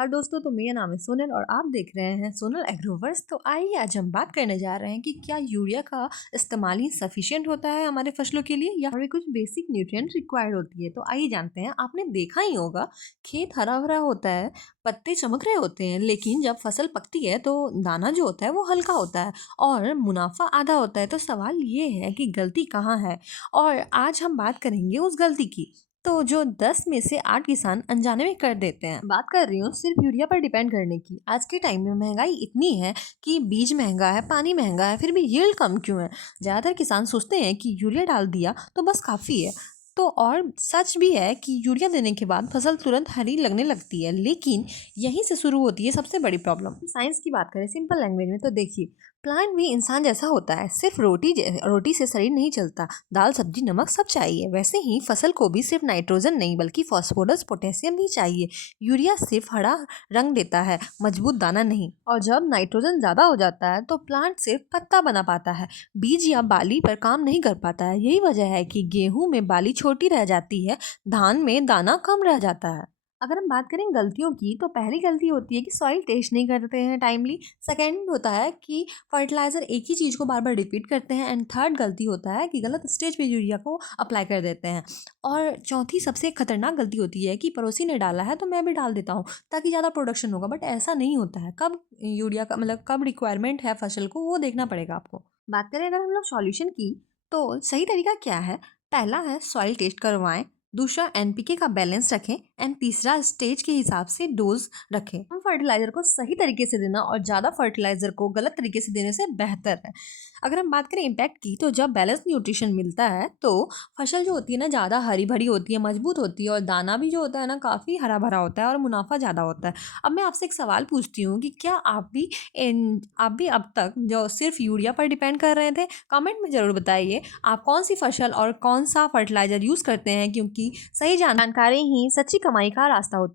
और दोस्तों, तो मेरा नाम है सोनल और आप देख रहे हैं सोनल एग्रोवर्स। तो आइए आज हम बात करने जा रहे हैं कि क्या यूरिया का इस्तेमाल ही सफिशिएंट होता है हमारे फसलों के लिए या फिर कुछ बेसिक न्यूट्रिएंट रिक्वायर्ड होती है। तो आइए जानते हैं। आपने देखा ही होगा, खेत हरा भरा होता है, पत्ते चमक रहे होते हैं, लेकिन जब फसल पकती है तो दाना जो होता है वो हल्का होता है और मुनाफा आधा होता है। तो सवाल ये है कि गलती कहाँ है, और आज हम बात करेंगे उस गलती की। तो जो 10 में से 8 किसान अनजाने में कर देते हैं। बात कर रही हूँ सिर्फ यूरिया पर डिपेंड करने की। आज के टाइम में महंगाई इतनी है कि बीज महंगा है, पानी महंगा है, फिर भी यील्ड कम क्यों है। ज़्यादातर किसान सोचते हैं कि यूरिया डाल दिया तो बस काफ़ी है। तो और सच भी है कि यूरिया देने के बाद फसल तुरंत हरी लगने लगती है, लेकिन यहीं से शुरू होती है सबसे बड़ी प्रॉब्लम। साइंस की बात करें सिंपल लैंग्वेज में, तो देखिए, प्लांट भी इंसान जैसा होता है। सिर्फ रोटी से शरीर नहीं चलता, दाल सब्जी नमक सब चाहिए। वैसे ही फसल को भी सिर्फ नाइट्रोजन नहीं बल्कि फास्फोरस पोटेशियम भी चाहिए। यूरिया सिर्फ हरा रंग देता है, मजबूत दाना नहीं। और जब नाइट्रोजन ज़्यादा हो जाता है तो प्लांट सिर्फ पत्ता बना पाता है, बीज या बाली पर काम नहीं कर पाता है। यही वजह है कि गेहूं में बाली छोटी रह जाती है, धान में दाना कम रह जाता है। अगर हम बात करें गलतियों की, तो पहली गलती होती है कि सॉइल टेस्ट नहीं करते हैं टाइमली। सेकेंड होता है कि फर्टिलाइजर एक ही चीज़ को बार बार रिपीट करते हैं। एंड थर्ड गलती होता है कि गलत स्टेज पे यूरिया को अप्लाई कर देते हैं। और चौथी सबसे खतरनाक गलती होती है कि पड़ोसी ने डाला है तो मैं भी डाल देता हूँ ताकि ज़्यादा प्रोडक्शन होगा। बट ऐसा नहीं होता है। कब यूरिया का मतलब कब रिक्वायरमेंट है फसल को, वो देखना पड़ेगा आपको। बात करें अगर हम लोग सॉल्यूशन की, तो सही तरीका क्या है। पहला है सॉइल टेस्ट करवाएं, दूसरा एनपीके का बैलेंस रखें, एंड तीसरा स्टेज के हिसाब से डोज रखें। हम फर्टिलाइजर को सही तरीके से देना और ज़्यादा फर्टिलाइजर को गलत तरीके से देने से बेहतर है। अगर हम बात करें इम्पैक्ट की, तो जब बैलेंस न्यूट्रिशन मिलता है तो फसल जो होती है ना ज़्यादा हरी भरी होती है, मजबूत होती है, और दाना भी जो होता है ना काफ़ी हरा भरा होता है और मुनाफा ज़्यादा होता है। अब मैं आपसे एक सवाल पूछती हूँ कि क्या आप भी अब तक जो सिर्फ यूरिया पर डिपेंड कर रहे थे। कमेंट में ज़रूर बताइए आप कौन सी फसल और कौन सा फर्टिलाइजर यूज़ करते हैं, क्योंकि सही जानकारी ही सच्ची कमाई का रास्ता होता है।